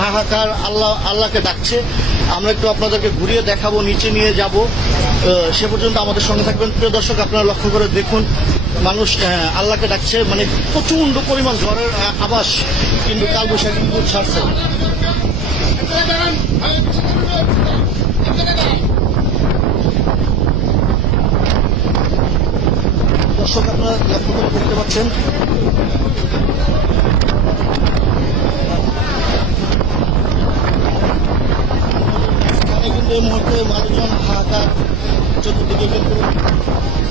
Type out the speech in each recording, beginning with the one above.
হাহাকার, আল্লাহকে ডাকছে। আমরা একটু আপনাদেরকে ঘুরিয়ে দেখাবো, নিচে নিয়ে যাব। সে পর্যন্ত আমাদের সঙ্গে থাকবেন। প্রিয় দর্শক, আপনারা লক্ষ্য করে দেখুন, মানুষ আল্লাহকে ডাকছে। মানে প্রচন্ড পরিমাণ ঝড়ের আভাস কিন্তু কালবৈশাখী কিন্তু ছাড়ছে। দর্শক, আপনারা লক্ষ্য করে দেখতে পাচ্ছেন কিন্তু এই মুহূর্তে মানুষজন হাহাকার, চতুর্দিকে কিন্তু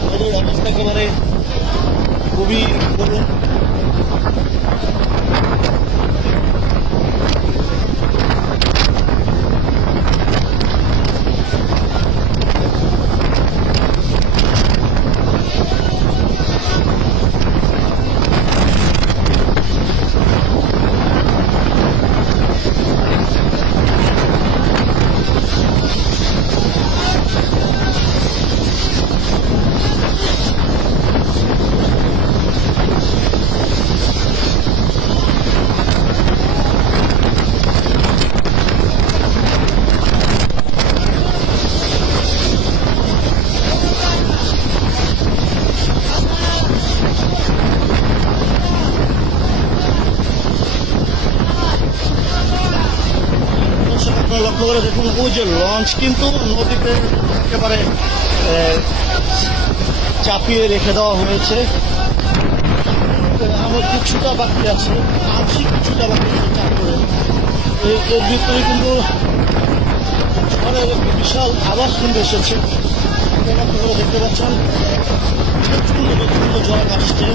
নদীর অবস্থা একেবারে খুবই করুণ। লক্ষ্য করে দেখুন, ওই যে লঞ্চ কিন্তু নদীতে একেবারে চাপিয়ে রেখে দেওয়া হয়েছে। আমার কিছুটা বাকি আছে, আংশিক কিছুটা বাকি আছে চাপ করে। এর ভিতরে কিন্তু ঝড়ের একটি বিশাল আওয়াজ কিন্তু এসেছে। লক্ষ্য করে দেখতে পাচ্ছেন প্রচন্ড ঝড় আসছে।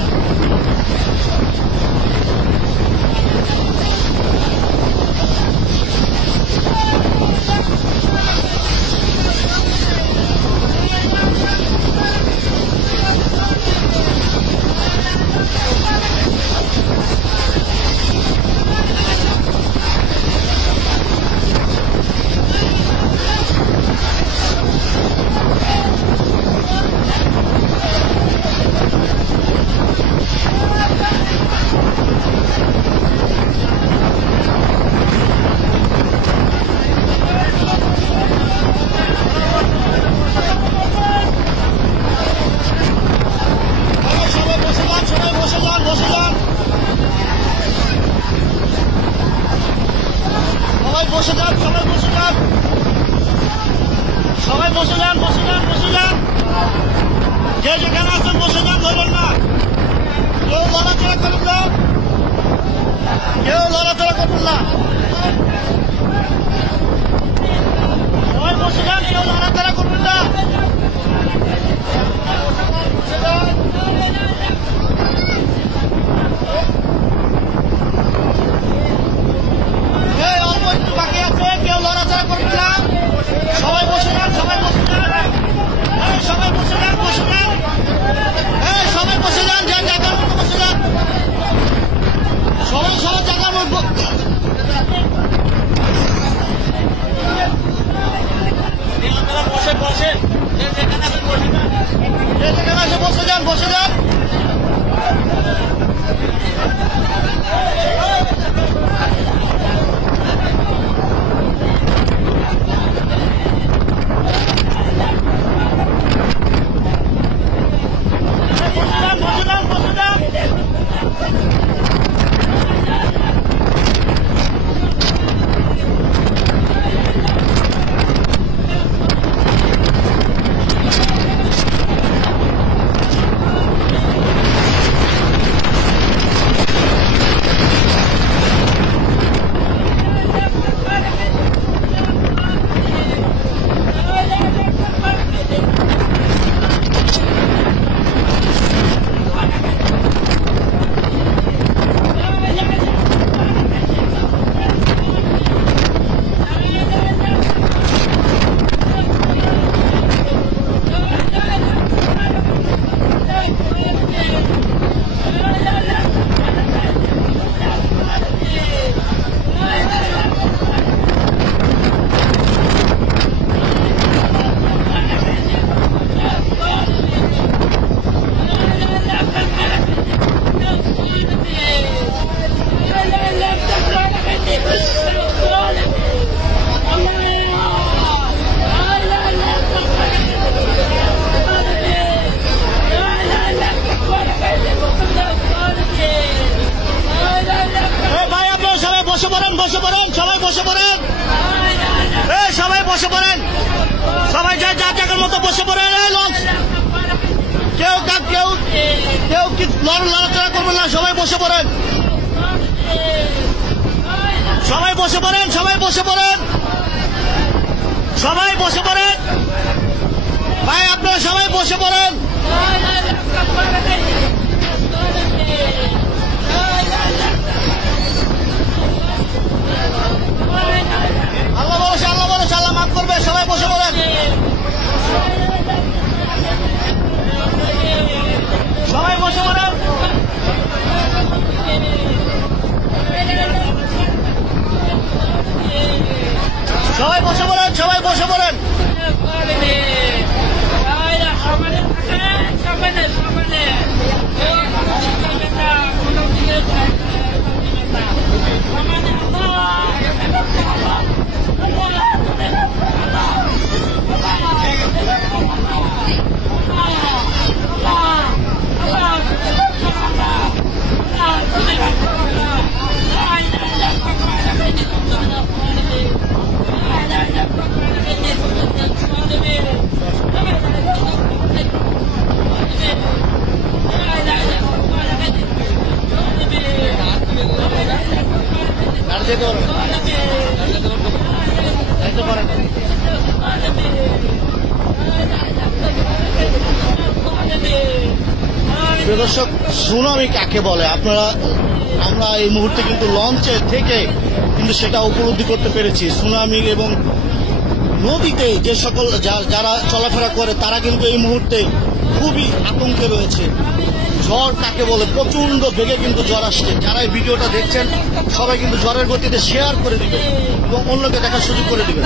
সবাই বসে যান, বসে যান, বসে যান। যে যেখানে আছেন বসে যান, ধরবেন না। কেউ লড়াচড়া করুন না, কেউ লড়াচড়া করুন না। সবাই বসে যান, কেউ লড়াচড়া করবেন না। বসে যান। অল্প একটু বাকি আছে, কেউ লড়াচড়া করবেন না। সবাই বসে যান, সবাই বসে যান, সবাই বসে যান, বসে যান, সবাই বসে যান, যার জায়গার মতো বসে যান, সবাই সবার জায়গার মতো। বসে বসে যে যেখানে আছে বসে যান, যে যেখানে আছে বসে যান, বসে যান। বসে পড়েন, এই সবাই বসে পড়েন, সবাই যার যার জায়গার মতো বসে পড়েন। এই লঞ্চ কেউ কেউ কেউ কি লড়াচড়া করবেন না, সবাই বসে পড়েন, সবাই বসে পড়েন, সবাই বসে পড়েন, সবাই বসে পড়েন ভাই, আপনারা সবাই বসে পড়েন। আল্লাহ ভরসা, আল্লাহ ভরসা, আল্লাহ মাফ করবে, সবাই বসে পড়েন, সবাই বসে পড়েন, সবাই বসে পড়েন, সবাই বসে পড়েন। দর্শক, সুনামি কাকে বলে আমরা এই মুহূর্তে কিন্তু লঞ্চে থেকে কিন্তু সেটা উপলব্ধি করতে পেরেছি। সুনামি এবং নদীতে যে সকল যারা চলাফেরা করে তারা কিন্তু এই মুহূর্তে খুবই আতঙ্কে রয়েছে। ঝড় কাকে বলে, প্রচন্ড বেগে কিন্তু ঝড় আসছে। যারা এই ভিডিওটা দেখছেন সবাই কিন্তু ঝড়ের গতিতে শেয়ার করে দিবেন এবং অন্যকে দেখার সুযোগ করে দিবেন।